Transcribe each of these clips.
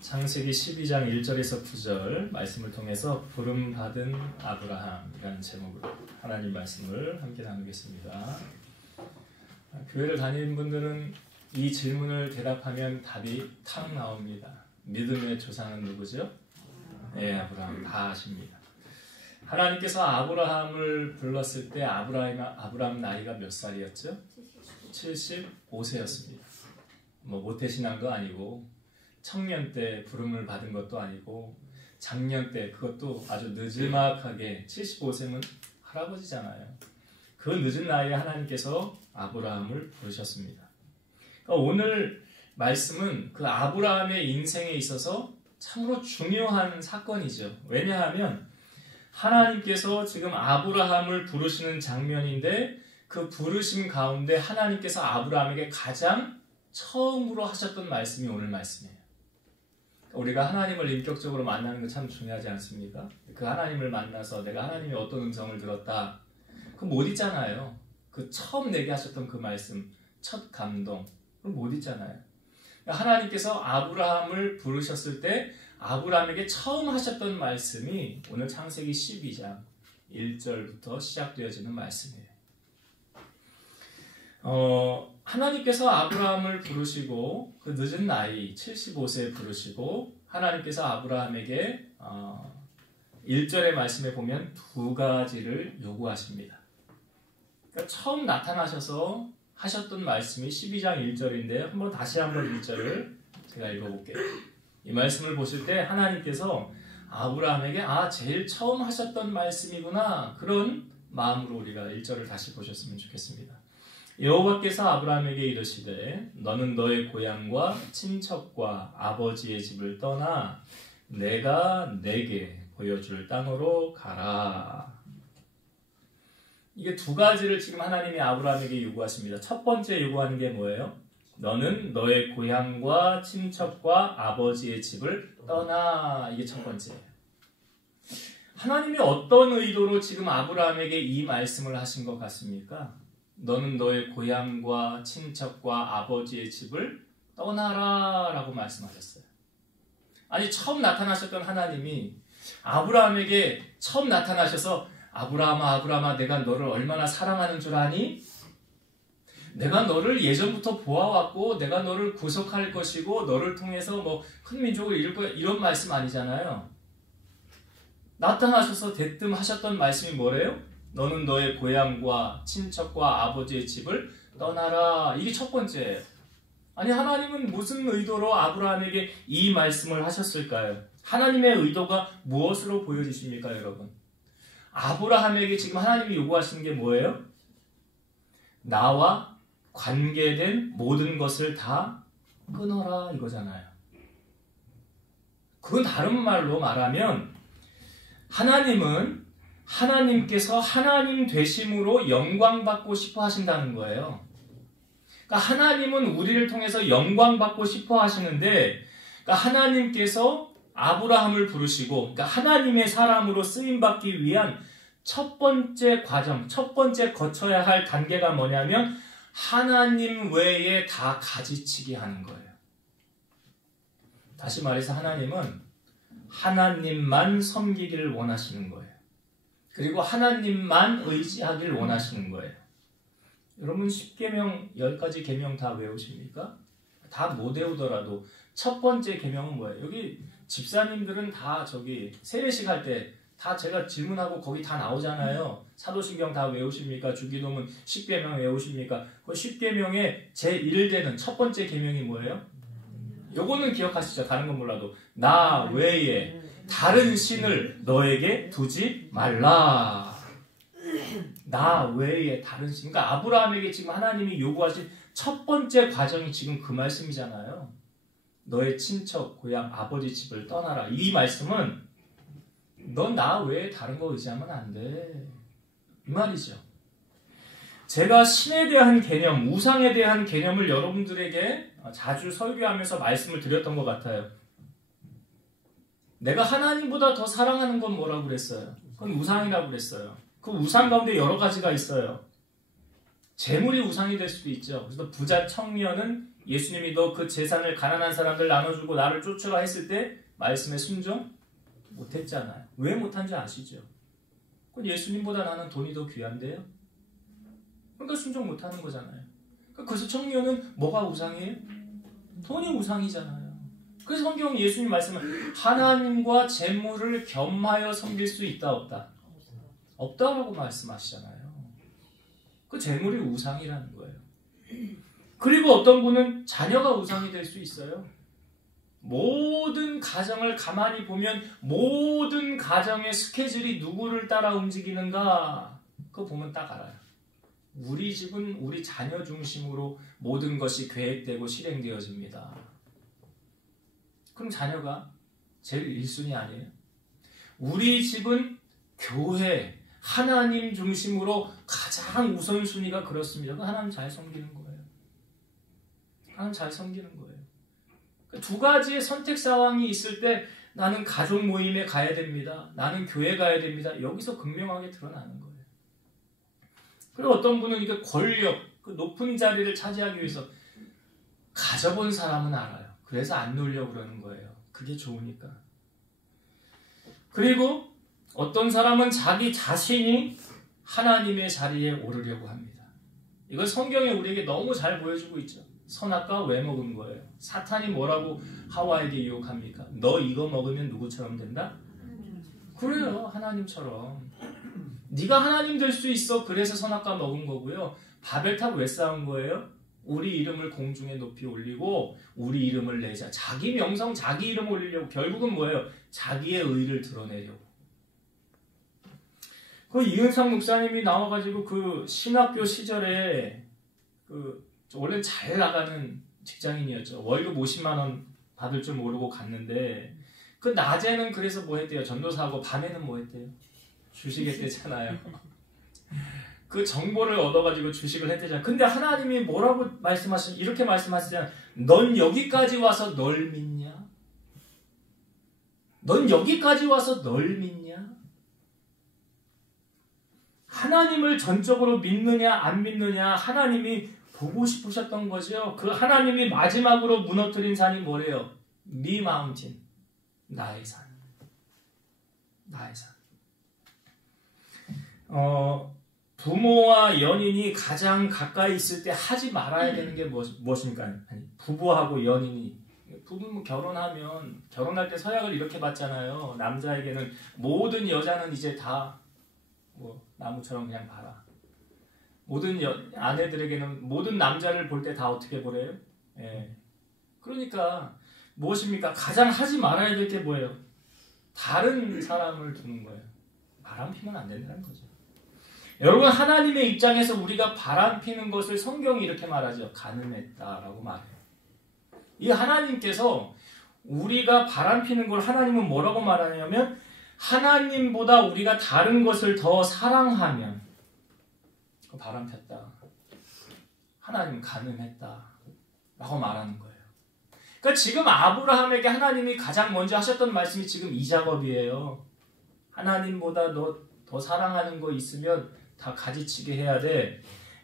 창세기 12장 1절에서 9절 말씀을 통해서 부름받은 아브라함이라는 제목으로 하나님 말씀을 함께 나누겠습니다. 교회를 다니는 분들은 이 질문을 대답하면 답이 탁 나옵니다. 믿음의 조상은 누구죠? 네, 아브라함 다 아십니다. 하나님께서 아브라함을 불렀을 때 아브라함 나이가 몇 살이었죠? 75세였습니다. 모태신앙도 아니고 청년 때 부름을 받은 것도 아니고 장년 때 그것도 아주 늦지막하게 75세면 할아버지잖아요. 그 늦은 나이에 하나님께서 아브라함을 부르셨습니다. 그러니까 오늘 말씀은 그 아브라함의 인생에 있어서 참으로 중요한 사건이죠. 왜냐하면 하나님께서 지금 아브라함을 부르시는 장면인데 그 부르심 가운데 하나님께서 아브라함에게 가장 처음으로 하셨던 말씀이 오늘 말씀이에요. 우리가 하나님을 인격적으로 만나는 거 참 중요하지 않습니까? 그 하나님을 만나서 내가 하나님의 어떤 음성을 들었다. 그거 못 잊잖아요. 그 처음 내게 하셨던 그 말씀, 첫 감동. 그걸 못 잊잖아요. 하나님께서 아브라함을 부르셨을 때 아브라함에게 처음 하셨던 말씀이 오늘 창세기 12장 1절부터 시작되어지는 말씀이에요. 하나님께서 아브라함을 부르시고 그 늦은 나이 75세에 부르시고 하나님께서 아브라함에게 1절의 말씀에 보면 두 가지를 요구하십니다. 그러니까 처음 나타나셔서 하셨던 말씀이 12장 1절인데요. 다시 한번 1절을 제가 읽어볼게요. 이 말씀을 보실 때 하나님께서 아브라함에게 제일 처음 하셨던 말씀이구나 그런 마음으로 우리가 1절을 다시 보셨으면 좋겠습니다. 여호와께서 아브라함에게 이르시되 너는 너의 고향과 친척과 아버지의 집을 떠나 내가 내게 보여줄 땅으로 가라. 이게 두 가지를 지금 하나님이 아브라함에게 요구하십니다. 첫 번째 요구하는 게 뭐예요? 너는 너의 고향과 친척과 아버지의 집을 떠나. 이게 첫 번째예요. 하나님이 어떤 의도로 지금 아브라함에게 이 말씀을 하신 것 같습니까? 너는 너의 고향과 친척과 아버지의 집을 떠나라 라고 말씀하셨어요. 아니 처음 나타나셨던 하나님이 아브라함에게 처음 나타나셔서 아브라함아 내가 너를 얼마나 사랑하는 줄 아니? 내가 너를 예전부터 보아왔고 내가 너를 구속할 것이고 너를 통해서 큰 민족을 이룰 거야 이런 말씀 아니잖아요. 나타나셔서 대뜸 하셨던 말씀이 뭐래요? 너는 너의 고향과 친척과 아버지의 집을 떠나라. 이게 첫 번째예요. 아니 하나님은 무슨 의도로 아브라함에게 이 말씀을 하셨을까요? 하나님의 의도가 무엇으로 보여지십니까 여러분? 아브라함에게 지금 하나님이 요구하시는 게 뭐예요? 나와 관계된 모든 것을 다 끊어라 이거잖아요. 그건 다른 말로 말하면 하나님께서 하나님 되심으로 영광받고 싶어 하신다는 거예요. 그러니까 하나님은 우리를 통해서 영광받고 싶어 하시는데 그러니까 하나님께서 아브라함을 부르시고 그러니까 하나님의 사람으로 쓰임받기 위한 첫 번째 과정, 첫 번째 거쳐야 할 단계가 뭐냐면 하나님 외에 다 가지치기 하는 거예요. 다시 말해서 하나님은 하나님만 섬기기를 원하시는 거예요. 그리고 하나님만 의지하길 원하시는 거예요. 여러분 10계명 10가지 계명 다 외우십니까? 다 못 외우더라도 첫 번째 계명은 뭐예요? 여기 집사님들은 다 세례식 할 때 다 제가 질문하고 거기 다 나오잖아요. 사도신경 다 외우십니까? 주기도문 10계명 외우십니까? 그 10계명의 제1되는 첫 번째 계명이 뭐예요? 요거는 기억하시죠? 다른 건 몰라도 나 외에 다른 신을 너에게 두지 말라. 나 외에 다른 신. 그러니까 아브라함에게 지금 하나님이 요구하신 첫 번째 과정이 지금 그 말씀이잖아요. 너의 친척, 고향, 아버지 집을 떠나라. 이 말씀은 넌 나 외에 다른 거 의지하면 안 돼. 이 말이죠. 제가 신에 대한 개념, 우상에 대한 개념을 여러분들에게 자주 설교하면서 말씀을 드렸던 것 같아요. 내가 하나님보다 더 사랑하는 건 뭐라고 그랬어요? 그건 우상이라고 그랬어요. 그 우상 가운데 여러 가지가 있어요. 재물이 우상이 될 수도 있죠. 그래서 부자 청년은 예수님이 너 그 재산을 가난한 사람들 나눠주고 나를 쫓아가 했을 때 말씀에 순종 못했잖아요. 왜 못한지 아시죠? 그건 예수님보다 나는 돈이 더 귀한데요. 그러니까 순종 못하는 거잖아요. 그래서 청년은 뭐가 우상이에요? 돈이 우상이잖아요. 그래서 성경은 예수님 말씀은 하나님과 재물을 겸하여 섬길 수 있다 없다? 없다라고 말씀하시잖아요. 그 재물이 우상이라는 거예요. 그리고 어떤 분은 자녀가 우상이 될 수 있어요. 모든 가정을 가만히 보면 모든 가정의 스케줄이 누구를 따라 움직이는가 그거 보면 딱 알아요. 우리 집은 우리 자녀 중심으로 모든 것이 계획되고 실행되어집니다. 그럼 자녀가 제일 1순위 아니에요? 우리 집은 교회, 하나님 중심으로 가장 우선순위가 그렇습니다. 하나님 잘 섬기는 거예요. 하나님 잘 섬기는 거예요. 두 가지의 선택 상황이 있을 때 나는 가족 모임에 가야 됩니다. 나는 교회 가야 됩니다. 여기서 극명하게 드러나는 거예요. 그리고 어떤 분은 이게 권력, 그 높은 자리를 차지하기 위해서 가져본 사람은 알아요. 그래서 안 놓으려고 그러는 거예요. 그게 좋으니까. 그리고 어떤 사람은 자기 자신이 하나님의 자리에 오르려고 합니다. 이건 성경에 우리에게 너무 잘 보여주고 있죠. 선악과 왜 먹은 거예요? 사탄이 뭐라고 하와에게 유혹합니까? 너 이거 먹으면 누구처럼 된다? 그래요. 하나님처럼. 네가 하나님 될 수 있어. 그래서 선악과 먹은 거고요. 바벨탑 왜 쌓은 거예요? 우리 이름을 공중에 높이 올리고 우리 이름을 내자. 자기 명성, 자기 이름 올리려고. 결국은 뭐예요? 자기의 의를 드러내려고. 그 이은상 목사님이 나와가지고 그 신학교 시절에 원래 잘 나가는 직장인이었죠. 월급 50만 원 받을 줄 모르고 갔는데 그 낮에는 그래서 뭐 했대요? 전도사하고 밤에는 뭐 했대요? 주식했대잖아요. 그 정보를 얻어가지고 주식을 했대잖아요. 근데 하나님이 뭐라고 이렇게 말씀하시잖아요. 넌 여기까지 와서 널 믿냐? 넌 여기까지 와서 널 믿냐? 하나님을 전적으로 믿느냐 안 믿느냐 하나님이 보고 싶으셨던 거죠. 그 하나님이 마지막으로 무너뜨린 산이 뭐래요? 미 마운틴. 나의 산. 나의 산. 부모와 연인이 가장 가까이 있을 때 하지 말아야 되는 게 무엇입니까? 아니, 부부하고 연인이. 부부는 결혼하면, 결혼할 때 서약을 이렇게 받잖아요. 남자에게는 모든 여자는 이제 다 나무처럼 그냥 봐라. 모든 아내들에게는 모든 남자를 볼 때 다 어떻게 보래요? 예. 그러니까 무엇입니까? 가장 하지 말아야 될 게 뭐예요? 다른 사람을 두는 거예요. 바람 피면 안 된다는 거죠. 여러분 하나님의 입장에서 우리가 바람 피는 것을 성경이 이렇게 말하죠. 간음했다라고 말해요. 이 하나님께서 우리가 바람 피는 걸 하나님은 뭐라고 말하냐면 하나님보다 우리가 다른 것을 더 사랑하면 바람 폈다. 하나님 간음했다. 라고 말하는 거예요. 그러니까 지금 아브라함에게 하나님이 가장 먼저 하셨던 말씀이 지금 이 작업이에요. 하나님보다 너 더 사랑하는 거 있으면 다 가지치게 해야 돼.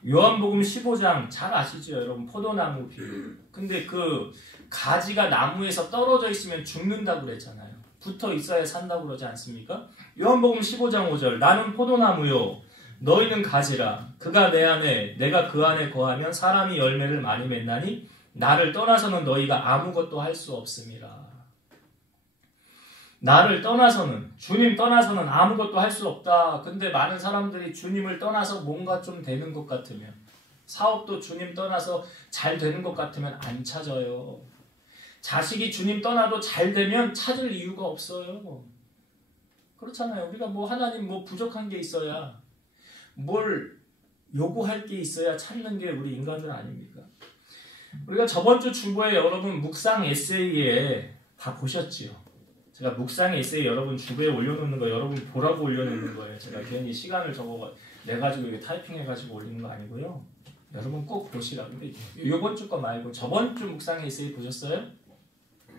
요한복음 15장 잘 아시죠? 여러분 포도나무 비유. 근데 그 가지가 나무에서 떨어져 있으면 죽는다고 그랬잖아요. 붙어 있어야 산다고 그러지 않습니까? 요한복음 15장 5절 나는 포도나무요 너희는 가지라. 그가 내 안에 내가 그 안에 거하면 사람이 열매를 많이 맺나니 나를 떠나서는 너희가 아무것도 할 수 없음이라. 나를 떠나서는 주님 떠나서는 아무것도 할 수 없다. 근데 많은 사람들이 주님을 떠나서 뭔가 좀 되는 것 같으면 사업도 주님 떠나서 잘 되는 것 같으면 안 찾아요. 자식이 주님 떠나도 잘 되면 찾을 이유가 없어요. 그렇잖아요. 우리가 하나님 부족한 게 있어야 뭘 요구할 게 있어야 찾는 게 우리 인간들 아닙니까? 우리가 저번 주 주보에 여러분 묵상 에세이에 다 보셨지요? 제가 묵상 에세이 여러분 주보에 올려놓는 거 여러분 보라고 올려놓는 거예요. 제가 괜히 시간을 내가지고 이게 타이핑해가지고 올리는 거 아니고요. 여러분 꼭 보시라. 근데 이번 주 거 말고 저번 주 묵상 에세이 보셨어요?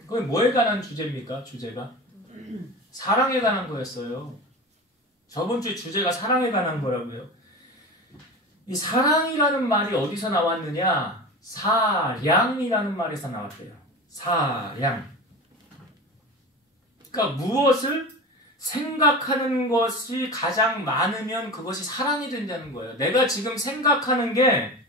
그게 뭐에 관한 주제입니까? 주제가? 사랑에 관한 거였어요. 저번 주에 주제가 사랑에 관한 거라고요. 이 사랑이라는 말이 어디서 나왔느냐? 사량이라는 말에서 나왔대요. 사량. 그러니까 무엇을 생각하는 것이 가장 많으면 그것이 사랑이 된다는 거예요. 내가 지금 생각하는 게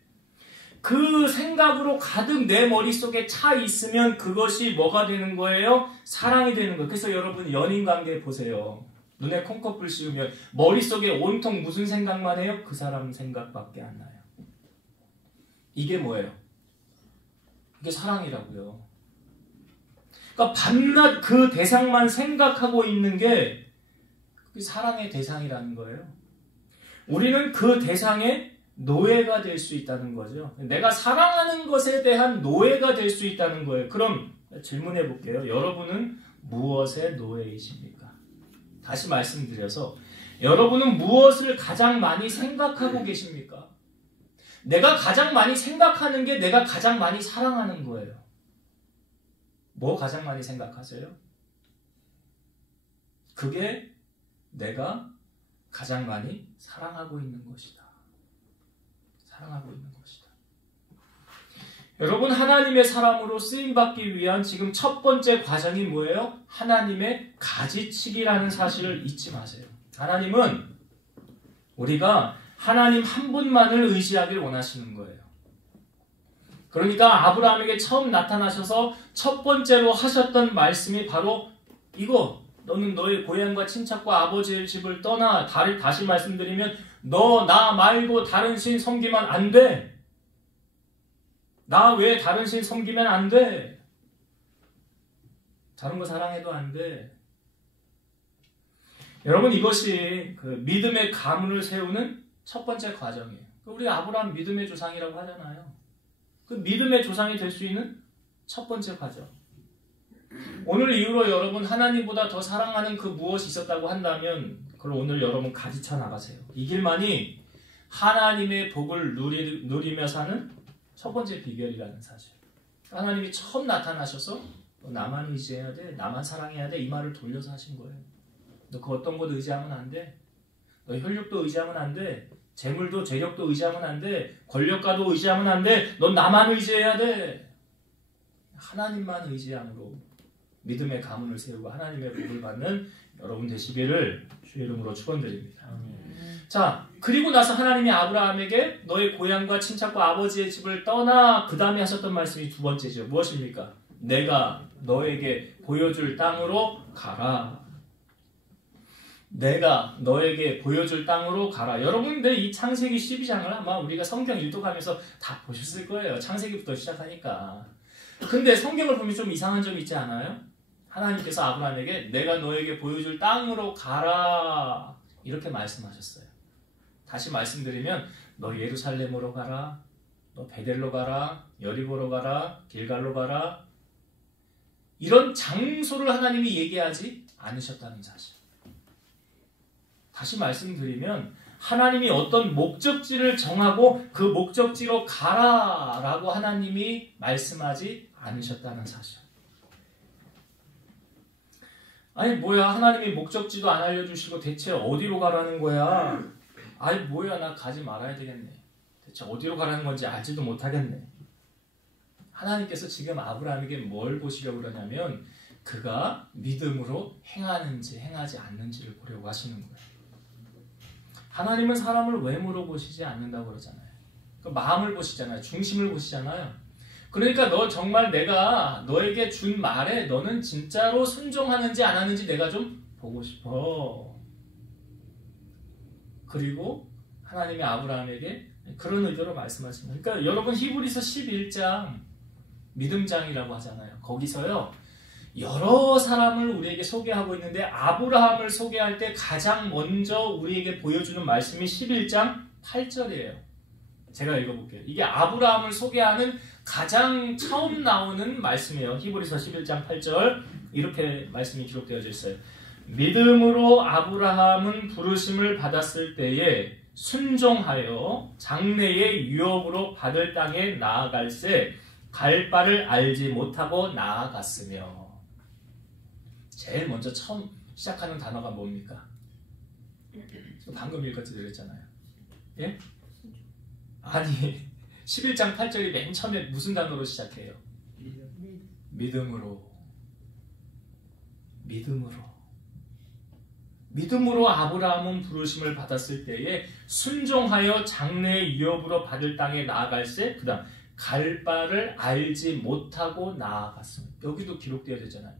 그 생각으로 가득 내 머릿속에 차 있으면 그것이 뭐가 되는 거예요? 사랑이 되는 거예요. 그래서 여러분 연인 관계 보세요. 눈에 콩커풀 씌우면 머릿속에 온통 무슨 생각만 해요? 그 사람 생각밖에 안 나요. 이게 뭐예요? 이게 사랑이라고요. 그러니까 밤낮 그 대상만 생각하고 있는 게 그게 사랑의 대상이라는 거예요. 우리는 그 대상의 노예가 될 수 있다는 거죠. 내가 사랑하는 것에 대한 노예가 될 수 있다는 거예요. 그럼 질문해 볼게요. 여러분은 무엇의 노예이십니까? 다시 말씀드려서 여러분은 무엇을 가장 많이 생각하고 계십니까? 내가 가장 많이 생각하는 게 내가 가장 많이 사랑하는 거예요. 뭐 가장 많이 생각하세요? 그게 내가 가장 많이 사랑하고 있는 것이다. 사랑하고 있는 것이다. 여러분 하나님의 사람으로 쓰임받기 위한 지금 첫 번째 과정이 뭐예요? 하나님의 가지치기라는 사실을 잊지 마세요. 하나님은 우리가 하나님 한 분만을 의지하길 원하시는 거예요. 그러니까 아브라함에게 처음 나타나셔서 첫 번째로 하셨던 말씀이 바로 이거 너는 너의 고향과 친척과 아버지의 집을 떠나 다시 말씀드리면 너 나 말고 다른 신 섬기면 안 돼. 나 외에 다른 신 섬기면 안 돼. 다른 거 사랑해도 안 돼. 여러분 이것이 그 믿음의 가문을 세우는 첫 번째 과정이에요. 우리 아브라함 믿음의 조상이라고 하잖아요. 그 믿음의 조상이 될 수 있는 첫 번째 과정. 오늘 이후로 여러분 하나님보다 더 사랑하는 그 무엇이 있었다고 한다면 그걸 오늘 여러분 가지쳐 나가세요. 이 길만이 하나님의 복을 누리며 사는 첫 번째 비결이라는 사실. 하나님이 처음 나타나셔서 너 나만 의지해야 돼, 나만 사랑해야 돼 이 말을 돌려서 하신 거예요. 너 그 어떤 것 의지하면 안 돼. 너 혈육도 의지하면 안 돼. 재물도 재력도 의지하면 안 돼. 권력가도 의지하면 안 돼. 넌 나만 의지해야 돼. 하나님만 의지함으로 믿음의 가문을 세우고 하나님의 복을 받는 여러분 되시기를 주의 이름으로 축원드립니다. 자, 그리고 나서 하나님이 아브라함에게 너의 고향과 친척과 아버지의 집을 떠나 그 다음에 하셨던 말씀이 두 번째죠. 무엇입니까? 내가 너에게 보여줄 땅으로 가라. 내가 너에게 보여줄 땅으로 가라. 여러분들 이 창세기 12장을 아마 우리가 성경 일독하면서 다 보셨을 거예요. 창세기부터 시작하니까. 근데 성경을 보면 좀 이상한 점이 있지 않아요? 하나님께서 아브라함에게 내가 너에게 보여줄 땅으로 가라 이렇게 말씀하셨어요. 다시 말씀드리면 너 예루살렘으로 가라, 너 베델로 가라, 여리고로 가라, 길갈로 가라 이런 장소를 하나님이 얘기하지 않으셨다는 사실. 다시 말씀드리면 하나님이 어떤 목적지를 정하고 그 목적지로 가라라고 하나님이 말씀하지 않으셨다는 사실. 아니 뭐야 하나님이 목적지도 안 알려주시고 대체 어디로 가라는 거야? 아니 뭐야 나 가지 말아야 되겠네. 대체 어디로 가라는 건지 알지도 못하겠네. 하나님께서 지금 아브라함에게 뭘 보시려고 그러냐면 그가 믿음으로 행하는지 행하지 않는지를 보려고 하시는 거예요. 하나님은 사람을 외모로 보시지 않는다고 그러잖아요. 그 마음을 보시잖아요. 중심을 보시잖아요. 그러니까 너 정말 내가 너에게 준 말에 너는 진짜로 순종하는지 안 하는지 내가 좀 보고 싶어. 그리고 하나님이 아브라함에게 그런 의도로 말씀하십니다. 그러니까 여러분 히브리서 11장 믿음장이라고 하잖아요. 거기서요. 여러 사람을 우리에게 소개하고 있는데 아브라함을 소개할 때 가장 먼저 우리에게 보여주는 말씀이 11장 8절이에요. 제가 읽어볼게요. 이게 아브라함을 소개하는 가장 처음 나오는 말씀이에요. 히브리서 11장 8절 이렇게 말씀이 기록되어져 있어요. 믿음으로 아브라함은 부르심을 받았을 때에 순종하여 장래의 유업으로 받을 땅에 나아갈새 갈 바를 알지 못하고 나아갔으며. 제일 먼저 처음 시작하는 단어가 뭡니까? 방금 읽었지 그랬잖아요. 예? 아니 11장 8절이 맨 처음에 무슨 단어로 시작해요? 믿음으로. 믿음으로 아브라함은 부르심을 받았을 때에 순종하여 장래의 유업으로 받을 땅에 나아갈새 그 다음 갈 바를 알지 못하고 나아갔습니다. 여기도 기록되어야 되잖아요.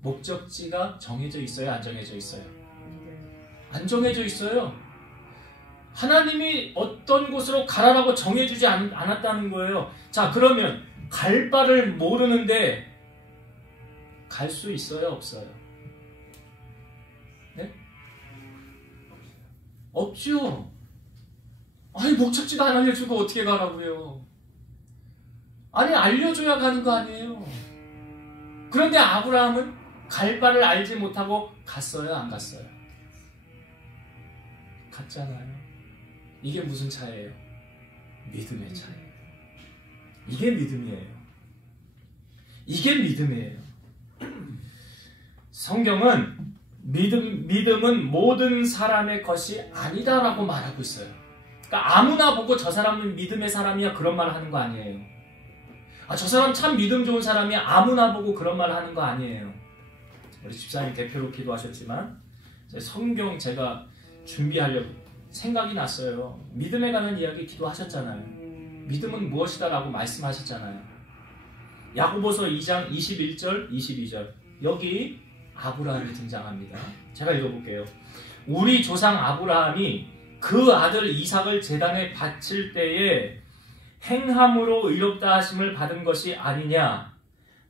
목적지가 정해져 있어요? 안 정해져 있어요? 안 정해져 있어요. 하나님이 어떤 곳으로 가라라고 정해주지 않았다는 거예요. 자, 그러면 갈 바를 모르는데 갈 수 있어요? 없어요? 네? 없죠. 아니, 목적지도 안 알려주고 어떻게 가라고요? 아니, 알려줘야 가는 거 아니에요? 그런데 아브라함은 갈 바를 알지 못하고 갔어요? 안 갔어요? 갔잖아요. 이게 무슨 차이예요? 믿음의 차이예요. 이게 믿음이에요. 이게 믿음이에요. 성경은 믿음은 모든 사람의 것이 아니다라고 말하고 있어요. 그러니까 아무나 보고 저 사람은 믿음의 사람이야 그런 말 하는 거 아니에요. 아, 저 사람 참 믿음 좋은 사람이야 아무나 보고 그런 말 하는 거 아니에요. 우리 집사님 대표로 기도하셨지만 성경 제가 준비하려고 생각이 났어요. 믿음에 관한 이야기 기도하셨잖아요. 믿음은 무엇이다 라고 말씀하셨잖아요. 야고보서 2장 21절 22절 여기 아브라함이 등장합니다. 제가 읽어볼게요. 우리 조상 아브라함이 그 아들 이삭을 제단에 바칠 때에 행함으로 의롭다 하심을 받은 것이 아니냐.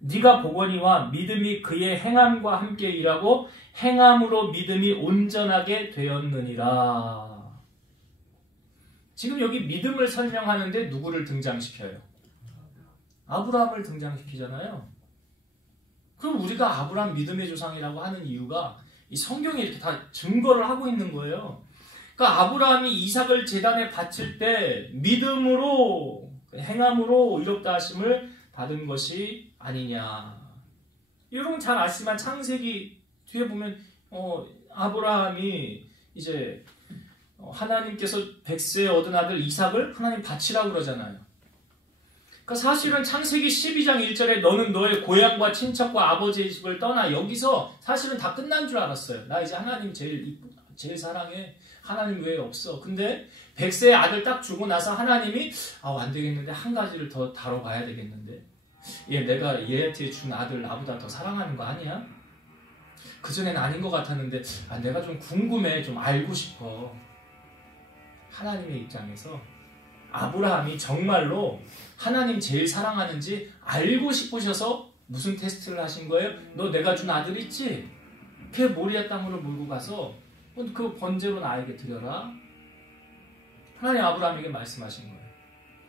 네가 보거니와 믿음이 그의 행함과 함께 일하고 행함으로 믿음이 온전하게 되었느니라. 지금 여기 믿음을 설명하는데 누구를 등장시켜요? 아브라함을 등장시키잖아요. 그럼 우리가 아브라함 믿음의 조상이라고 하는 이유가 이 성경에 이렇게 다 증거를 하고 있는 거예요. 그러니까 아브라함이 이삭을 제단에 바칠 때 믿음으로 행함으로 의롭다 하심을 받은 것이 아니냐. 여러분 잘 아시지만 창세기 뒤에 보면 아브라함이 이제 하나님께서 백세에 얻은 아들 이삭을 하나님 바치라고 그러잖아요. 그러니까 사실은 창세기 12장 1절에 너는 너의 고향과 친척과 아버지의 집을 떠나 여기서 사실은 다 끝난 줄 알았어요. 나 이제 하나님 제일 사랑해. 하나님 외에 없어. 근데 백세의 아들 딱 주고 나서 하나님이 안 되겠는데 한 가지를 더 다뤄봐야 되겠는데 내가 얘한테 준 아들 나보다 더 사랑하는 거 아니야? 그전엔 아닌 것 같았는데 내가 좀 궁금해. 좀 알고 싶어. 하나님의 입장에서 아브라함이 정말로 하나님 제일 사랑하는지 알고 싶으셔서 무슨 테스트를 하신 거예요? 너 내가 준 아들 있지? 걔 모리아 땅으로 몰고 가서 그 번제로 나에게 드려라. 하나님 아브라함에게 말씀하신 거예요.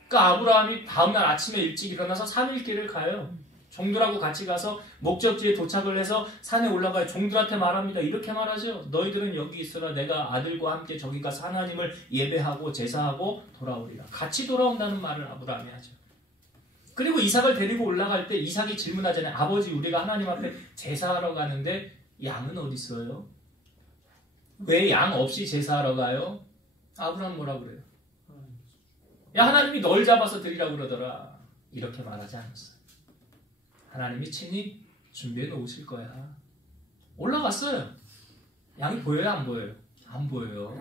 그러니까 아브라함이 다음날 아침에 일찍 일어나서 3일 길을 가요. 종들하고 같이 가서 목적지에 도착을 해서 산에 올라가요. 종들한테 말합니다. 이렇게 말하죠. 너희들은 여기 있으라. 내가 아들과 함께 저기 가서 하나님을 예배하고 제사하고 돌아오리라. 같이 돌아온다는 말을 아브라함이 하죠. 그리고 이삭을 데리고 올라갈 때 이삭이 질문하잖아요. 아버지 우리가 하나님 앞에 제사하러 가는데 양은 어디 있어요? 왜 양 없이 제사하러 가요? 아브라함 뭐라 그래요? 야 하나님이 널 잡아서 드리라고 그러더라. 이렇게 말하지 않았어요. 하나님이 친히 준비해 놓으실 거야. 올라갔어요. 양이 보여요? 안 보여요? 안 보여요.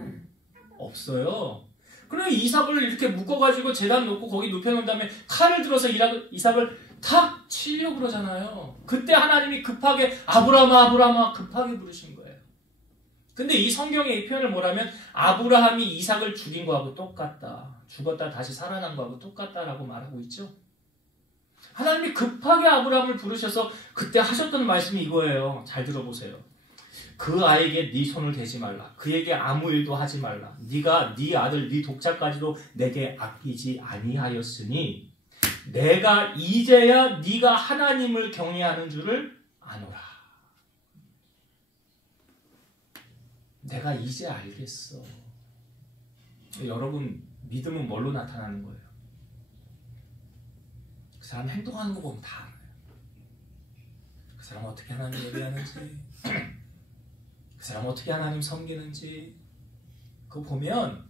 없어요. 그러면 이삭을 이렇게 묶어가지고 제단 놓고 거기 눕혀놓은 다음에 칼을 들어서 이삭을 탁 치려고 그러잖아요. 그때 하나님이 급하게 아브라함아 급하게 부르신 거예요. 근데 이 성경의 이 표현을 뭐라면 아브라함이 이삭을 죽인 거하고 똑같다. 죽었다 다시 살아난 거하고 똑같다라고 말하고 있죠. 하나님이 급하게 아브라함을 부르셔서 그때 하셨던 말씀이 이거예요. 잘 들어보세요. 그 아이에게 네 손을 대지 말라. 그에게 아무 일도 하지 말라. 네가 네 아들 네 독자까지도 내게 아끼지 아니하였으니 내가 이제야 네가 하나님을 경외하는 줄을 아노라. 내가 이제 알겠어. 여러분 믿음은 뭘로 나타나는 거예요? 그 사람 행동하는 거 보면 다 알아요. 그 사람 어떻게 하나님 예배하는지, 그 사람 어떻게 하나님 섬기는지 그거 보면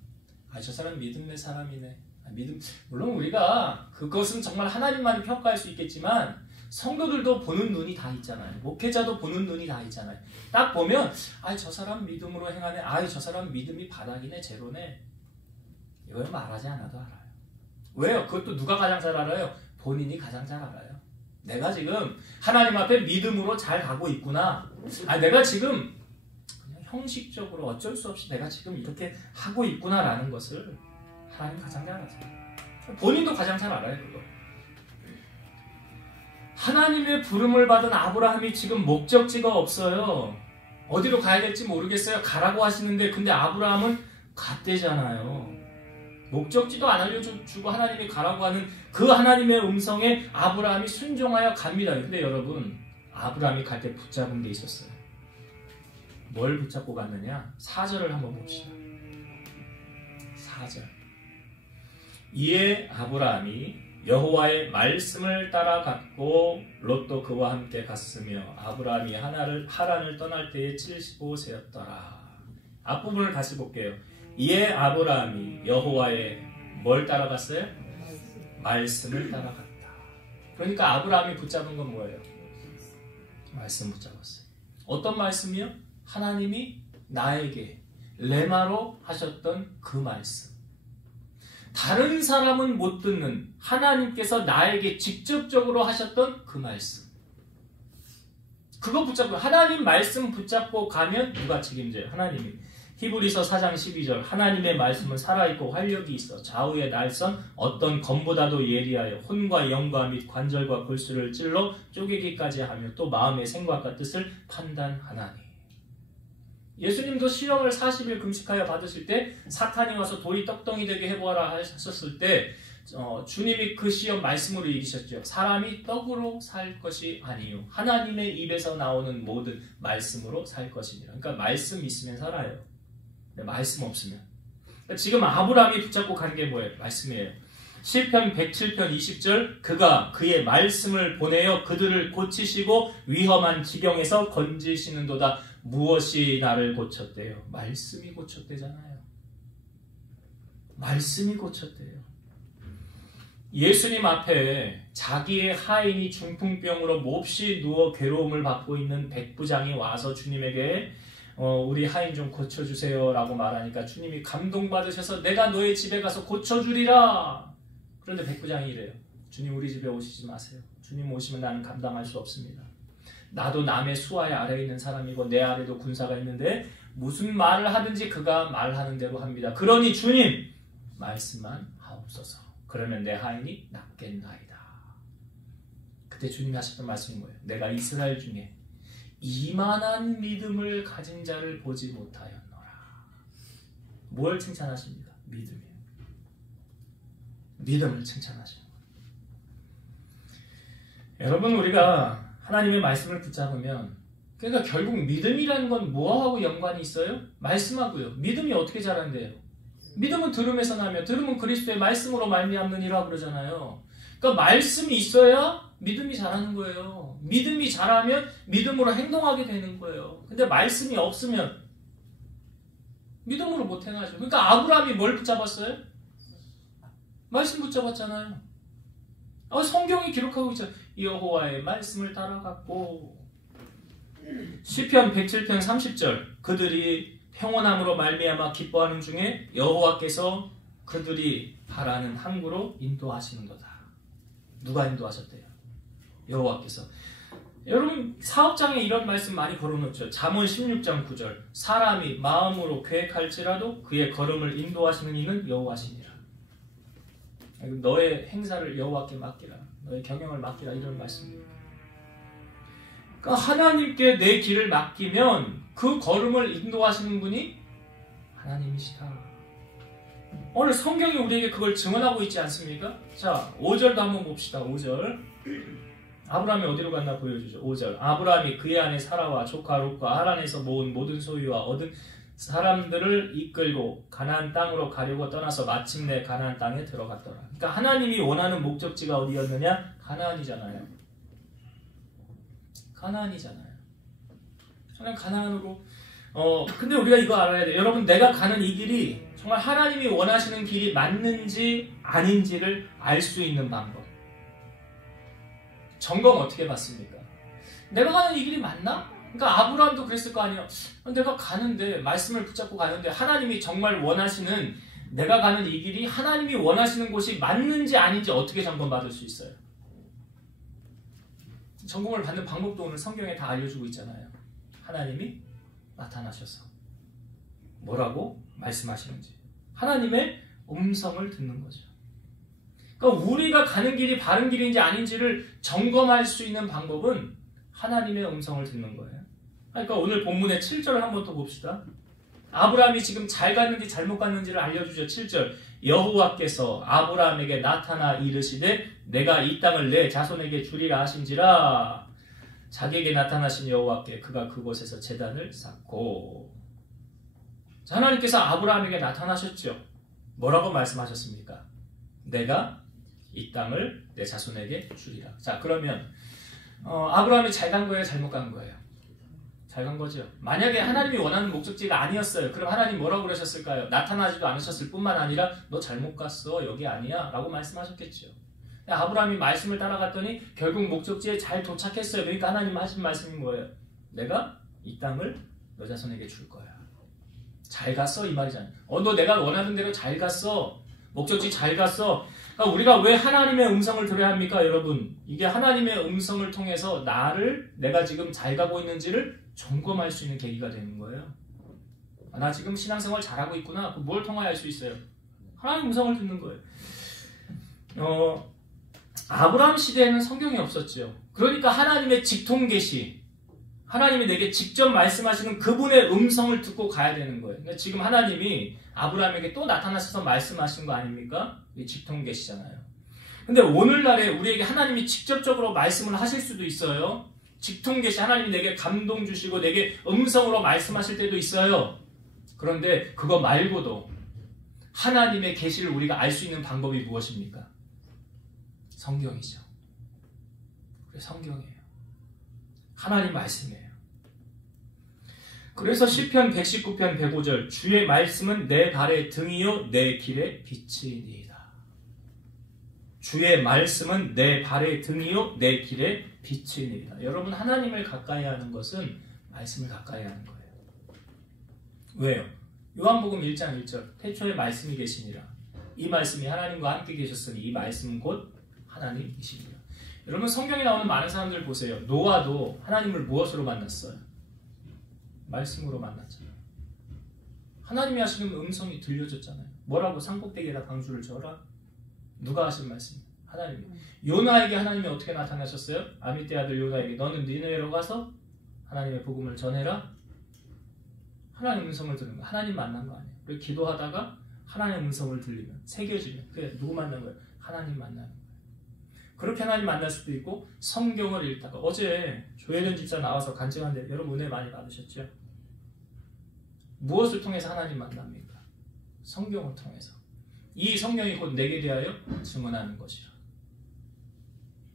저 사람 믿음의 사람이네. 믿음, 물론 우리가 그것은 정말 하나님만 평가할 수 있겠지만 성도들도 보는 눈이 다 있잖아요. 목회자도 보는 눈이 다 있잖아요. 딱 보면 저 사람 믿음으로 행하네. 저 사람 믿음이 바닥이네, 제로네. 이걸 말하지 않아도 알아요. 왜요? 그것도 누가 가장 잘 알아요? 본인이 가장 잘 알아요. 내가 지금 하나님 앞에 믿음으로 잘 가고 있구나. 내가 지금 그냥 형식적으로 어쩔 수 없이 내가 지금 이렇게 하고 있구나라는 것을 하나님 가장 잘 아세요. 본인도 가장 잘 알아요, 그거. 하나님의 부름을 받은 아브라함이 지금 목적지가 없어요. 어디로 가야 될지 모르겠어요. 가라고 하시는데 근데 아브라함은 갔대잖아요. 목적지도 안 알려주고 하나님이 가라고 하는 그 하나님의 음성에 아브라함이 순종하여 갑니다. 근데 여러분, 아브라함이 갈 때 붙잡은 게 있었어요. 뭘 붙잡고 갔느냐? 4절을 한번 봅시다. 4절. 이에 아브라함이 여호와의 말씀을 따라갔고 롯도 그와 함께 갔으며 아브라함이 하란을 떠날 때에 75세였더라. 앞부분을 다시 볼게요. 이에 아브라함이 여호와의 뭘 따라갔어요? 말씀을 따라갔다. 그러니까 아브라함이 붙잡은 건 뭐예요? 말씀 붙잡았어요. 어떤 말씀이요? 하나님이 나에게 레마로 하셨던 그 말씀. 다른 사람은 못 듣는 하나님께서 나에게 직접적으로 하셨던 그 말씀. 그거 붙잡고 하나님 말씀 붙잡고 가면 누가 책임져요? 하나님이. 히브리서 4장 12절 하나님의 말씀은 살아있고 활력이 있어 좌우의 날선 어떤 검보다도 예리하여 혼과 영과 및 관절과 골수를 찔러 쪼개기까지 하며 또 마음의 생각과 뜻을 판단하나니. 예수님도 시험을 40일 금식하여 받으실 때 사탄이 와서 돌이 떡덩이 되게 해보아라 하셨을 때 주님이 그 시험 말씀으로 이기셨죠. 사람이 떡으로 살 것이 아니요 하나님의 입에서 나오는 모든 말씀으로 살 것이니라. 그러니까 말씀 있으면 살아요. 말씀 없으면. 지금 아브라함이 붙잡고 가는 게 뭐예요? 말씀이에요. 시편 107편 20절 그가 그의 말씀을 보내어 그들을 고치시고 위험한 지경에서 건지시는도다. 무엇이 나를 고쳤대요? 말씀이 고쳤대잖아요. 말씀이 고쳤대요. 예수님 앞에 자기의 하인이 중풍병으로 몹시 누워 괴로움을 받고 있는 백부장이 와서 주님에게 우리 하인 좀 고쳐주세요 라고 말하니까 주님이 감동받으셔서 내가 너의 집에 가서 고쳐주리라. 그런데 백부장이 이래요. 주님 우리 집에 오시지 마세요. 주님 오시면 나는 감당할 수 없습니다. 나도 남의 수하에 아래에 있는 사람이고 내 아래도 군사가 있는데 무슨 말을 하든지 그가 말하는 대로 합니다. 그러니 주님 말씀만 하옵소서. 그러면 내 하인이 낫겠나이다. 그때 주님이 하셨던 말씀인 거예요. 내가 이스라엘 중에 이만한 믿음을 가진 자를 보지 못하였노라. 뭘 칭찬하십니까? 믿음이에요. 믿음을 칭찬하시는 거예요. 여러분 우리가 하나님의 말씀을 붙잡으면 그러니까 결국 믿음이라는 건 뭐하고 연관이 있어요? 말씀하고요. 믿음이 어떻게 자란대요? 믿음은 들음에서 나며 들음은 그리스도의 말씀으로 말미암느니라 그러잖아요. 그러니까 말씀이 있어야 믿음이 자라는 거예요. 믿음이 자라면 믿음으로 행동하게 되는 거예요. 근데 말씀이 없으면 믿음으로 못 행하죠. 그러니까 아브라함이 뭘 붙잡았어요? 말씀 붙잡았잖아요. 성경이 기록하고 있죠. 여호와의 말씀을 따라갔고 시편 107편 30절 그들이 평온함으로 말미암아 기뻐하는 중에 여호와께서 그들이 바라는 항구로 인도하시는도다. 누가 인도하셨대요? 여호와께서. 여러분 사업장에 이런 말씀 많이 걸어놓죠. 잠언 16장 9절 사람이 마음으로 계획할지라도 그의 걸음을 인도하시는 이는 여호와시니라. 너의 행사를 여호와께 맡기라. 너의 경영을 맡기라. 이런 말씀입니다. 그러니까 하나님께 내 길을 맡기면 그 걸음을 인도하시는 분이 하나님이시다. 오늘 성경이 우리에게 그걸 증언하고 있지 않습니까? 자, 5절도 한번 봅시다. 5절. 아브라함이 어디로 갔나 보여주죠. 5절. 아브라함이 그의 아내 사라와 조카 롯과 하란에서 모은 모든 소유와 얻은 사람들을 이끌고 가나안 땅으로 가려고 떠나서 마침내 가나안 땅에 들어갔더라. 그러니까 하나님이 원하는 목적지가 어디였느냐? 가나안이잖아요. 가나안이잖아요. 하나님 가나안으로 근데 우리가 이거 알아야 돼. 여러분, 내가 가는 이 길이 정말 하나님이 원하시는 길이 맞는지 아닌지를 알 수 있는 방법. 점검 어떻게 받습니까? 내가 가는 이 길이 맞나? 그러니까 아브라함도 그랬을 거 아니에요. 내가 가는데, 말씀을 붙잡고 가는데 하나님이 정말 원하시는, 내가 가는 이 길이 하나님이 원하시는 곳이 맞는지 아닌지 어떻게 점검받을 수 있어요? 점검을 받는 방법도 오늘 성경에 다 알려주고 있잖아요. 하나님이 나타나셔서 뭐라고 말씀하시는지, 하나님의 음성을 듣는 거죠. 그러니까 우리가 가는 길이 바른 길인지 아닌지를 점검할 수 있는 방법은 하나님의 음성을 듣는 거예요. 그러니까 오늘 본문의 7절을 한번 더 봅시다. 아브라함이 지금 잘 갔는지 잘못 갔는지를 알려주죠. 7절, 여호와께서 아브라함에게 나타나 이르시되 내가 이 땅을 내 자손에게 주리라 하신지라. 자기에게 나타나신 여호와께 그가 그곳에서 제단을 쌓고. 자, 하나님께서 아브라함에게 나타나셨죠. 뭐라고 말씀하셨습니까? 내가 이 땅을 내 자손에게 주리라. 자, 그러면 아브라함이 잘 간 거예요? 잘못 간 거예요? 잘 간 거죠. 만약에 하나님이 원하는 목적지가 아니었어요. 그럼 하나님 뭐라고 그러셨을까요? 나타나지도 않으셨을 뿐만 아니라 너 잘못 갔어. 여기 아니야. 라고 말씀하셨겠죠. 아브라함이 말씀을 따라갔더니 결국 목적지에 잘 도착했어요. 그러니까 하나님 하신 말씀이 뭐예요? 내가 이 땅을 너 자손에게 줄 거야. 잘 갔어? 이 말이잖아요. 너 내가 원하는 대로 잘 갔어. 목적지 잘 갔어. 그러니까 우리가 왜 하나님의 음성을 들어야 합니까, 여러분? 이게 하나님의 음성을 통해서 내가 지금 잘 가고 있는지를 점검할 수 있는 계기가 되는 거예요. 나 지금 신앙생활 잘하고 있구나. 뭘 통하여 알 수 있어요? 하나님의 음성을 듣는 거예요. 아브라함 시대에는 성경이 없었죠. 그러니까 하나님의 직통 계시, 하나님이 내게 직접 말씀하시는 그분의 음성을 듣고 가야 되는 거예요. 그러니까 지금 하나님이 아브라함에게 또 나타나셔서 말씀하신 거 아닙니까? 이 직통 계시잖아요. 근데 오늘날에 우리에게 하나님이 직접적으로 말씀을 하실 수도 있어요. 직통 계시, 하나님이 내게 감동 주시고 내게 음성으로 말씀하실 때도 있어요. 그런데 그거 말고도 하나님의 계시를 우리가 알 수 있는 방법이 무엇입니까? 성경이죠. 성경이에요. 하나님 말씀이에요. 그래서 시편 119편 105절, 주의 말씀은 내 발의 등이요 내 길의 빛이니이다. 주의 말씀은 내 발의 등이요 내 길의 빛이니이다. 여러분, 하나님을 가까이 하는 것은 말씀을 가까이 하는 거예요. 왜요? 요한복음 1장 1절, 태초에 말씀이 계시니라. 이 말씀이 하나님과 함께 계셨으니 이 말씀은 곧 하나님이시니라. 여러분, 성경에 나오는 많은 사람들 보세요. 노아도 하나님을 무엇으로 만났어요? 말씀으로 만났잖아요. 하나님이 하시는 음성이 들려줬잖아요. 뭐라고? 산꼭대기에다 방주를 저어라. 누가 하신 말씀? 하나님이. 요나에게 하나님이 어떻게 나타나셨어요? 아미떼 아들 요나에게 너는 니느웨로 가서 하나님의 복음을 전해라. 하나님 음성을 들은 거예요. 하나님 만난 거 아니에요. 그리고 기도하다가 하나님 음성을 들리면, 새겨지면, 그게 누구 만난 거예요? 하나님 만나는 거예요. 그렇게 하나님 만날 수도 있고, 성경을 읽다가, 어제 조혜련 집사 나와서 간증한데 여러분 은혜 많이 받으셨죠? 무엇을 통해서 하나님 만납니까? 성경을 통해서. 이 성경이 곧 내게 대하여 증언하는 것이라.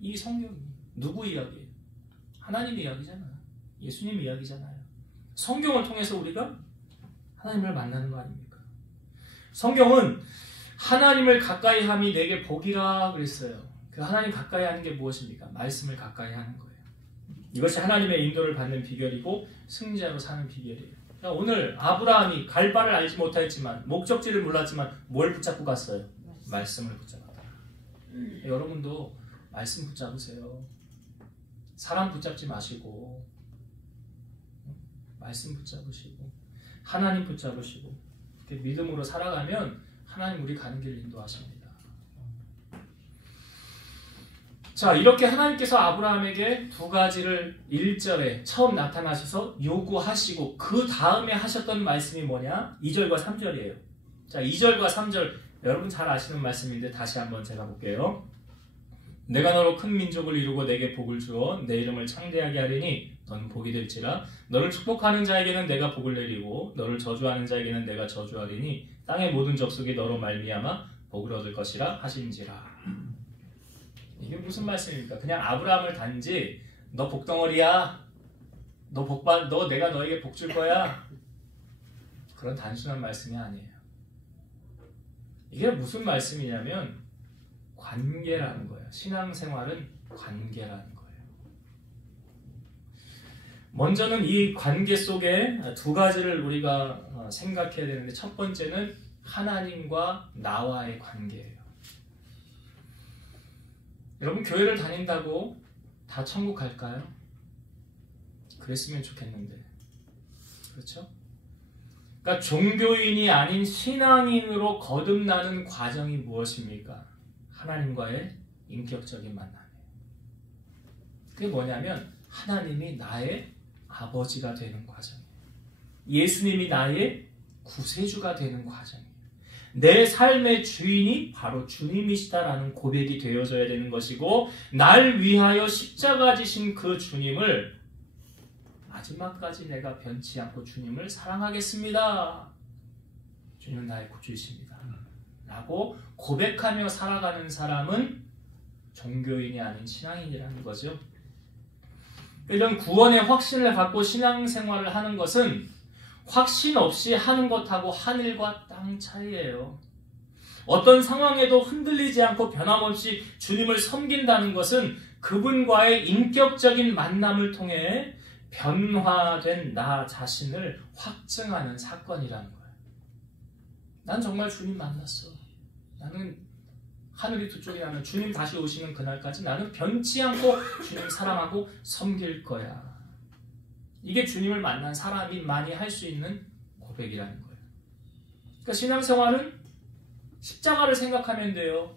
이 성경이 누구 이야기예요? 하나님 이야기잖아요. 예수님 이야기잖아요. 성경을 통해서 우리가 하나님을 만나는 거 아닙니까? 성경은 하나님을 가까이 함이 내게 복이라 그랬어요. 그 하나님 가까이 하는 게 무엇입니까? 말씀을 가까이 하는 거예요. 이것이 하나님의 인도를 받는 비결이고 승자로 사는 비결이에요. 그러니까 오늘 아브라함이 갈 바를 알지 못했지만, 목적지를 몰랐지만 뭘 붙잡고 갔어요? 말씀을 붙잡았다. 여러분도 말씀 붙잡으세요. 사람 붙잡지 마시고 말씀 붙잡으시고 하나님 붙잡으시고 이렇게 믿음으로 살아가면 하나님 우리 가는 길 인도하십니다. 자, 이렇게 하나님께서 아브라함에게 두 가지를 1절에 처음 나타나셔서 요구하시고 그 다음에 하셨던 말씀이 뭐냐? 2절과 3절이에요. 자, 2절과 3절 여러분 잘 아시는 말씀인데 다시 한번 제가 볼게요. 내가 너로 큰 민족을 이루고 내게 복을 주어 내 이름을 창대하게 하리니 너는 복이 될지라. 너를 축복하는 자에게는 내가 복을 내리고 너를 저주하는 자에게는 내가 저주하리니 땅의 모든 족속이 너로 말미암아 복을 얻을 것이라 하신지라. 이게 무슨 말씀입니까? 그냥 아브라함을 단지 너 복덩어리야, 너 내가 너에게 복 줄 거야, 그런 단순한 말씀이 아니에요. 이게 무슨 말씀이냐면 관계라는 거예요. 신앙생활은 관계라는 거예요. 먼저는 이 관계 속에 두 가지를 우리가 생각해야 되는데, 첫 번째는 하나님과 나와의 관계예요. 여러분, 교회를 다닌다고 다 천국 갈까요? 그랬으면 좋겠는데. 그렇죠? 그러니까 종교인이 아닌 신앙인으로 거듭나는 과정이 무엇입니까? 하나님과의 인격적인 만남이에요. 그게 뭐냐면 하나님이 나의 아버지가 되는 과정이에요. 예수님이 나의 구세주가 되는 과정이에요. 내 삶의 주인이 바로 주님이시다라는 고백이 되어져야 되는 것이고, 날 위하여 십자가 지신 그 주님을 마지막까지 내가 변치 않고 주님을 사랑하겠습니다. 주님은 나의 구주이십니다. 라고 고백하며 살아가는 사람은 종교인이 아닌 신앙인이라는 거죠. 이런 구원의 확신을 갖고 신앙생활을 하는 것은 확신 없이 하는 것하고 하늘과 땅 차이예요. 어떤 상황에도 흔들리지 않고 변함없이 주님을 섬긴다는 것은 그분과의 인격적인 만남을 통해 변화된 나 자신을 확증하는 사건이라는 거예요. 난 정말 주님 만났어. 나는 하늘이 두 쪽이 나면 주님 다시 오시는 그날까지 나는 변치 않고 주님 사랑하고 섬길 거야. 이게 주님을 만난 사람이 할 수 있는 고백이라는 거예요. 그러니까 신앙생활은 십자가를 생각하면 돼요.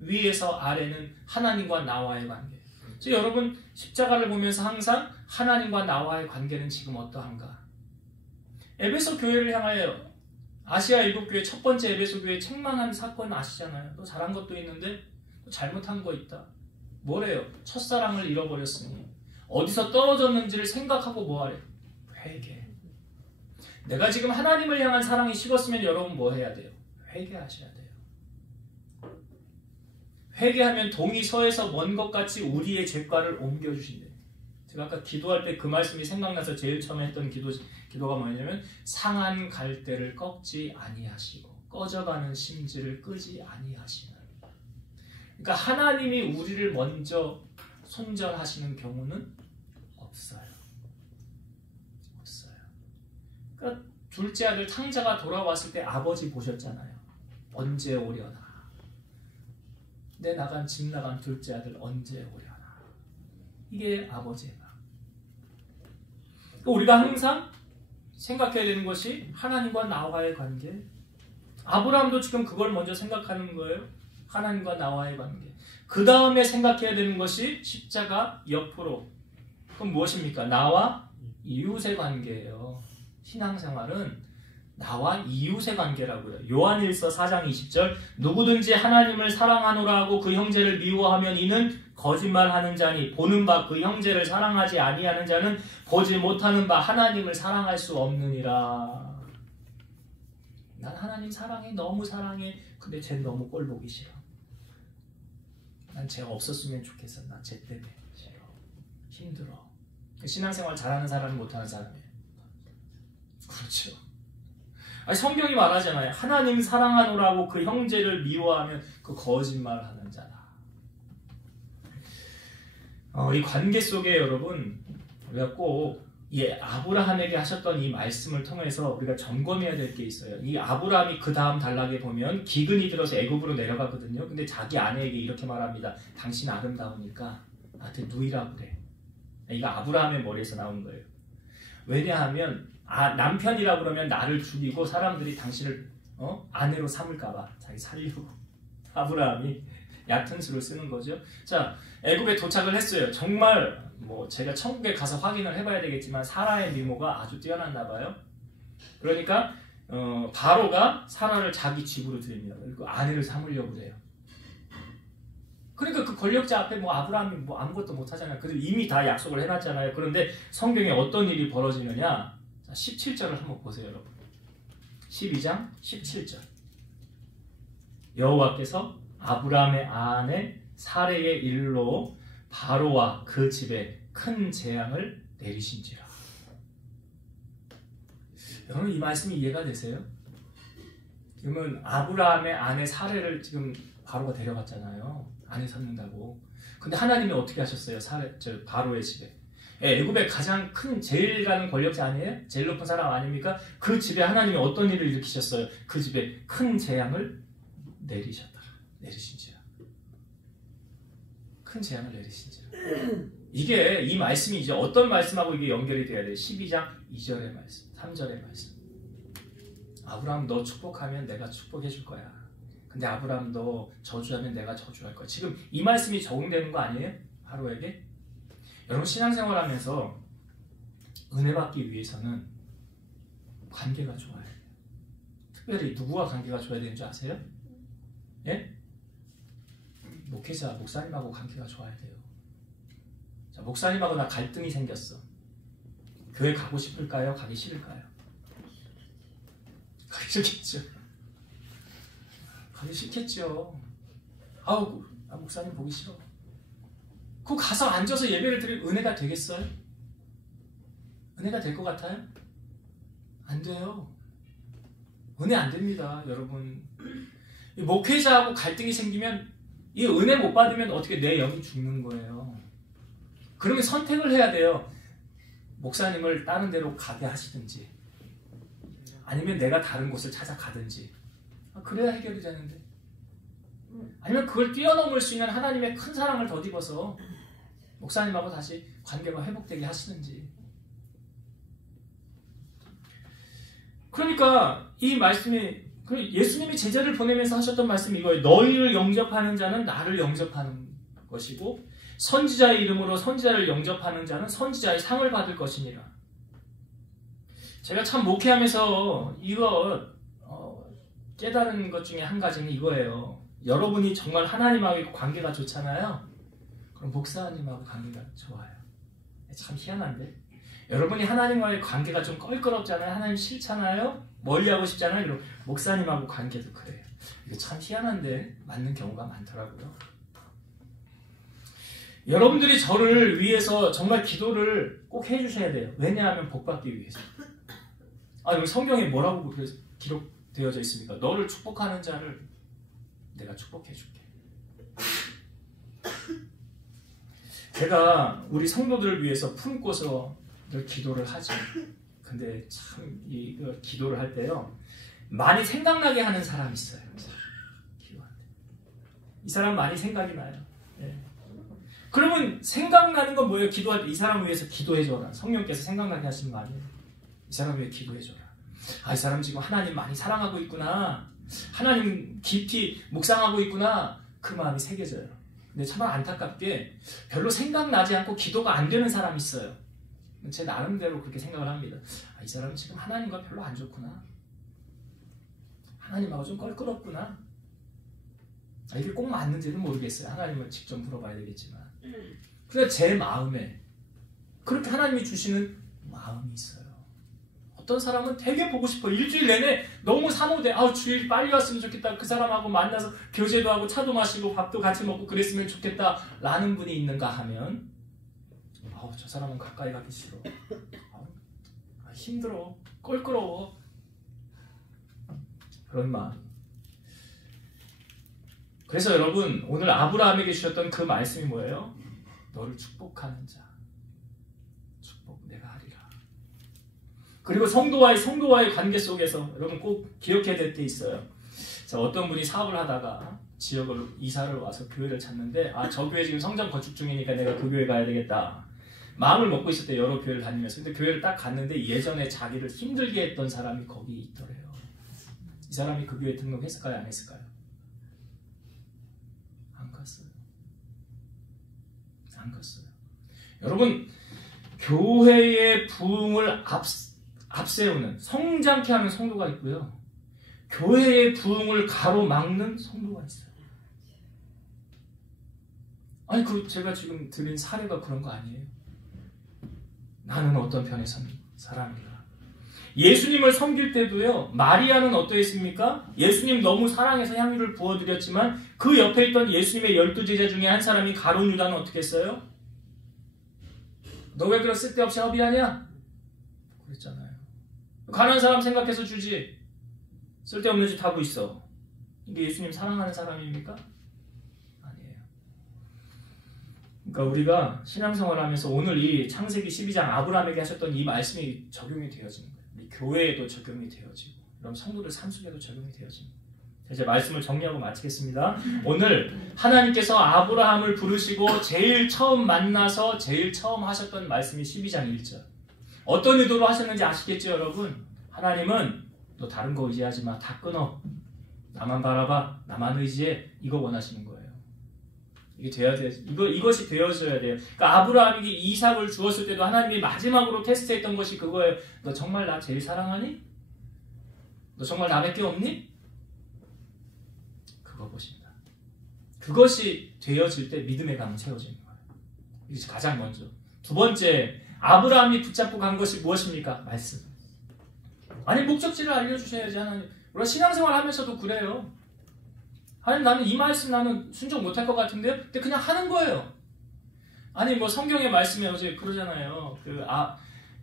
위에서 아래는 하나님과 나와의 관계. 그래서 여러분, 십자가를 보면서 항상 하나님과 나와의 관계는 지금 어떠한가? 에베소 교회를 향하여 아시아 일곱교회 첫 번째 에베소 교회 책망한 사건 아시잖아요. 또 잘한 것도 있는데 또 잘못한 거 있다. 뭐래요? 첫사랑을 잃어버렸으니 어디서 떨어졌는지를 생각하고 뭐하래? 회개. 내가 지금 하나님을 향한 사랑이 식었으면 여러분 뭐 해야 돼요? 회개하셔야 돼요. 회개하면 동이 서에서 먼 것 같이 우리의 죄과를 옮겨주신대요. 제가 아까 기도할 때 그 말씀이 생각나서 제일 처음에 했던 기도가 뭐냐면 상한 갈대를 꺾지 아니하시고 꺼져가는 심지를 끄지 아니하시는. 그러니까 하나님이 우리를 먼저 손절하시는 경우는 없어요. 없어요. 그러니까 둘째 아들 탕자가 돌아왔을 때 아버지 보셨잖아요. 언제 오려나. 내 나간 집 나간 둘째 아들 언제 오려나. 이게 아버지의 마음. 우리가 항상 생각해야 되는 것이 하나님과 나와의 관계. 아브라함도 지금 그걸 먼저 생각하는 거예요. 하나님과 나와의 관계. 그 다음에 생각해야 되는 것이 십자가 옆으로. 그럼 무엇입니까? 나와 이웃의 관계예요. 신앙생활은 나와 이웃의 관계라고요. 요한일서 4장 20절 누구든지 하나님을 사랑하노라 하고 그 형제를 미워하면 이는 거짓말하는 자니 보는 바 그 형제를 사랑하지 아니하는 자는 보지 못하는 바 하나님을 사랑할 수 없느니라. 난 하나님 사랑해. 너무 사랑해. 근데 쟤 너무 꼴 보기 싫어. 난 쟤 없었으면 좋겠어. 난 쟤 때문에 싫어. 힘들어. 신앙생활 잘하는 사람이 못하는 사람이에요. 그렇죠. 아니, 성경이 말하잖아요. 하나님 사랑하노라고 그 형제를 미워하면 그 거짓말하는 자다. 이 관계 속에 여러분 우리가 꼭 이 아브라함에게 하셨던 이 말씀을 통해서 우리가 점검해야 될 게 있어요. 이 아브라함이 그 다음 단락에 보면 기근이 들어서 애굽으로 내려가거든요. 근데 자기 아내에게 이렇게 말합니다. 당신 아름다우니까 나한테 누이라 그래. 이거 아브라함의 머리에서 나온 거예요. 왜냐하면 남편이라 그러면 나를 죽이고 사람들이 당신을 아내로 삼을까봐 자기 살리고. 아브라함이 얕은 수를 쓰는 거죠. 자, 애굽에 도착을 했어요. 정말 제가 천국에 가서 확인을 해봐야 되겠지만 사라의 미모가 아주 뛰어났나 봐요. 그러니까 바로가 사라를 자기 집으로 들입니다. 그리고 아내를 삼으려고 그래요. 그러니까 그 권력자 앞에 아브라함이 아무것도 못하잖아요. 그래도 이미 다 약속을 해놨잖아요. 그런데 성경에 어떤 일이 벌어지느냐. 17절을 한번 보세요, 여러분. 12장 17절. 여호와께서 아브라함의 아내 사레의 일로 바로와 그 집에 큰 재앙을 내리신지라. 여러분 이 말씀이 이해가 되세요? 그러면 아브라함의 아내 사례를 지금 바로가 데려갔잖아요. 아내 삼는다고. 근데 하나님이 어떻게 하셨어요? 바로의 집에. 애굽의 가장 큰 제일 가는 권력자 아니에요? 제일 높은 사람 아닙니까? 그 집에 하나님이 어떤 일을 일으키셨어요? 그 집에 큰 재앙을 내리셨더라. 내리신지라. 큰 재앙을 내리신지라. 이게 이 말씀이 이제 어떤 말씀하고 이게 연결이 돼야 돼요? 12장 2절의 말씀, 3절의 말씀. 아브라함 너 축복하면 내가 축복해 줄 거야. 근데 아브라함 너 저주하면 내가 저주할 거야. 지금 이 말씀이 적용되는 거 아니에요? 바로에게? 여러분 신앙생활 하면서 은혜 받기 위해서는 관계가 좋아야 돼요. 특별히 누구와 관계가 좋아야 되는 줄 아세요? 예? 목회자, 목사님하고 관계가 좋아야 돼요. 자, 목사님하고 나 갈등이 생겼어. 교회 가고 싶을까요? 가기 싫을까요? 가기 싫겠죠. 가기 싫겠죠. 아우, 목사님 보기 싫어. 그거 가서 앉아서 예배를 드릴 은혜가 되겠어요? 은혜가 될 것 같아요? 안 돼요. 은혜 안 됩니다, 여러분. 이 목회자하고 갈등이 생기면 이 은혜 못 받으면 어떻게 내 영이 죽는 거예요. 그러면 선택을 해야 돼요. 목사님을 다른 데로 가게 하시든지 아니면 내가 다른 곳을 찾아가든지 그래야 해결이 되는데 아니면 그걸 뛰어넘을 수 있는 하나님의 큰 사랑을 덧입어서 목사님하고 다시 관계가 회복되게 하시는지. 그러니까 이 말씀이 예수님이 제자를 보내면서 하셨던 말씀이 이거예요. 너희를 영접하는 자는 나를 영접하는 것이고 선지자의 이름으로 선지자를 영접하는 자는 선지자의 상을 받을 것이니라. 제가 참 목회하면서 이거 깨달은 것 중에 한 가지는 이거예요. 여러분이 정말 하나님하고 관계가 좋잖아요. 그럼 목사님하고 관계가 좋아요. 참 희한한데 여러분이 하나님과의 관계가 좀 껄끄럽잖아요. 하나님 싫잖아요. 멀리하고 싶잖아요. 이런 목사님하고 관계도 그래요. 이거 참 희한한데 맞는 경우가 많더라고요. 여러분들이 저를 위해서 정말 기도를 꼭 해주셔야 돼요. 왜냐하면 복받기 위해서. 여기 성경에 뭐라고 기록되어져 있습니까? 너를 축복하는 자를 내가 축복해줄게. 제가 우리 성도들을 위해서 품고서 늘 기도를 하죠. 근데 참 이 기도를 할 때요 많이 생각나게 하는 사람이 있어요. 기도할 때. 이 사람 많이 생각이 나요. 네. 그러면 생각나는 건 뭐예요? 기도할 때 이 사람 위해서 기도해줘라. 성령께서 생각나게 하시는 거 아니에요? 이 사람 위해 기도해줘라. 이 사람 지금 하나님 많이 사랑하고 있구나. 하나님 깊이 묵상하고 있구나. 그 마음이 새겨져요. 근데 참 안타깝게 별로 생각나지 않고 기도가 안 되는 사람이 있어요. 제 나름대로 그렇게 생각을 합니다. 이 사람은 지금 하나님과 별로 안 좋구나. 하나님하고 좀 껄끄럽구나. 이게 꼭 맞는지는 모르겠어요. 하나님을 직접 물어봐야 되겠지만. 그래서 제 마음에 그렇게 하나님이 주시는 마음이 있어요. 어떤 사람은 되게 보고 싶어. 일주일 내내 너무 사모돼. 주일 빨리 왔으면 좋겠다. 그 사람하고 만나서 교제도 하고 차도 마시고 밥도 같이 먹고 그랬으면 좋겠다. 라는 분이 있는가 하면 저 사람은 가까이 가기 싫어. 힘들어. 껄끄러워. 그런 마음. 그래서 여러분 오늘 아브라함에게 주셨던 그 말씀이 뭐예요? 너를 축복하는 자 축복 내가 하리라. 그리고 성도와의 관계 속에서 여러분 꼭 기억해야 될 게 있어요. 자, 어떤 분이 사업을 하다가 지역을 이사를 와서 교회를 찾는데 저 교회 지금 성전 건축 중이니까 내가 그 교회 가야 되겠다. 마음을 먹고 있을 때 여러 교회를 다니면서 근데 교회를 딱 갔는데 예전에 자기를 힘들게 했던 사람이 거기 있더래요. 이 사람이 그 교회에 등록했을까요? 안 했을까요? 안 갔어요. 안 갔어요. 여러분 교회의 부흥을 앞세우는 성장케 하는 성도가 있고요. 교회의 부흥을 가로막는 성도가 있어요. 제가 지금 드린 사례가 그런 거 아니에요? 나는 어떤 편에 선 사람인가? 예수님을 섬길 때도요. 마리아는 어떠했습니까? 예수님 너무 사랑해서 향유를 부어드렸지만 그 옆에 있던 예수님의 12제자 중에 한 사람이 가룟 유다는 어떻게 했어요? 너 왜 그런 쓸데없이 허비하냐? 그랬잖아요. 가난한 사람 생각해서 주지. 쓸데없는 짓 하고 있어. 이게 예수님 사랑하는 사람입니까? 아니에요. 그러니까 우리가 신앙생활 하면서 오늘 이 창세기 12장 아브라함에게 하셨던 이 말씀이 적용이 되어지는 거예요. 우리 교회에도 적용이 되어지고 그럼 성도들 삶 속에도 적용이 되어집니다. 이제 말씀을 정리하고 마치겠습니다. 오늘 하나님께서 아브라함을 부르시고 제일 처음 만나서 제일 처음 하셨던 말씀이 12장 1절. 어떤 의도로 하셨는지 아시겠죠, 여러분? 하나님은 너 다른 거 의지하지 마. 다 끊어. 나만 바라봐. 나만 의지해. 이거 원하시는 거예요. 이게 돼야 돼. 이것이 되어져야 돼요. 그러니까 아브라함에게 이삭을 주었을 때도 하나님이 마지막으로 테스트했던 것이 그거예요. 너 정말 나 제일 사랑하니? 너 정말 나밖에 없니? 그거 보십니다. 그것이 되어질 때 믿음의 감은 세워지는 거예요. 이게 가장 먼저. 두 번째, 아브라함이 붙잡고 간 것이 무엇입니까? 말씀. 아니, 목적지를 알려주셔야지, 하나님. 우리가 신앙생활 하면서도 그래요. 하나님, 나는 이 말씀 나는 순종 못할 것 같은데요? 근데 그냥 하는 거예요. 아니, 뭐 성경의 말씀에 어제 그러잖아요.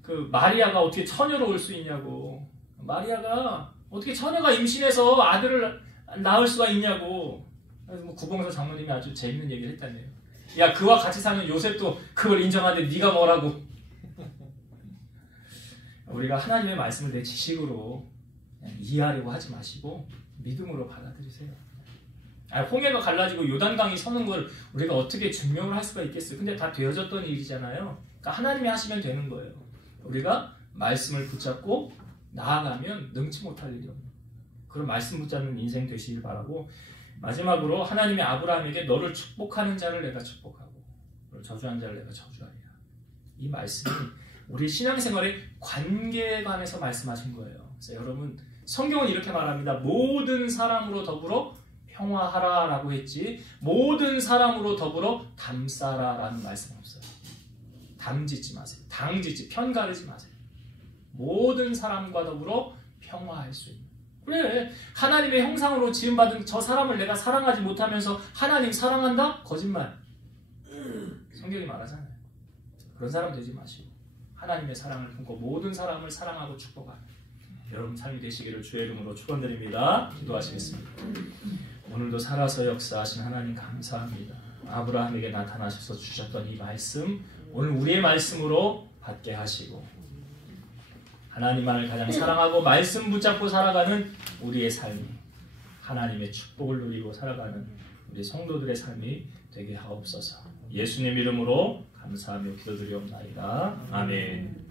그 마리아가 어떻게 처녀로 올 수 있냐고. 마리아가 어떻게 처녀가 임신해서 아들을 낳을 수가 있냐고. 그래서 뭐 구봉서 장로님이 아주 재밌는 얘기를 했다네요. 야, 그와 같이 사는 요셉도 그걸 인정하는데 네가 뭐라고. 우리가 하나님의 말씀을 내 지식으로 이해하려고 하지 마시고 믿음으로 받아들이세요. 홍해가 갈라지고 요단강이 서는 걸 우리가 어떻게 증명을 할 수가 있겠어요? 근데 다 되어졌던 일이잖아요. 그러니까 하나님이 하시면 되는 거예요. 우리가 말씀을 붙잡고 나아가면 능치 못할 일이 없는 그런 말씀 붙잡는 인생 되시길 바라고, 마지막으로 하나님이 아브라함에게 너를 축복하는 자를 내가 축복하고 너를 저주하는 자를 내가 저주하리라. 이 말씀이 우리 신앙생활의 관계에 관해서 말씀하신 거예요. 그래서 여러분, 성경은 이렇게 말합니다. 모든 사람으로 더불어 평화하라라고 했지 모든 사람으로 더불어 담싸라라는 말씀 없어요. 담짓지 마세요. 당짓지, 편가르지 마세요. 모든 사람과 더불어 평화할 수 있는. 그래, 하나님의 형상으로 지음받은 저 사람을 내가 사랑하지 못하면서 하나님 사랑한다? 거짓말. 성경이 말하잖아요. 그런 사람 되지 마시고 하나님의 사랑을 품고 모든 사람을 사랑하고 축복하는 여러분 삶이 되시기를 주의 이름으로 축원드립니다. 기도하시겠습니다. 오늘도 살아서 역사하신 하나님 감사합니다. 아브라함에게 나타나셔서 주셨던 이 말씀, 오늘 우리의 말씀으로 받게 하시고 하나님만을 가장 사랑하고 말씀 붙잡고 살아가는 우리의 삶이 하나님의 축복을 누리고 살아가는 우리 성도들의 삶이 되게 하옵소서. 예수님 이름으로 감사하며 기도드리옵나이다. 아멘.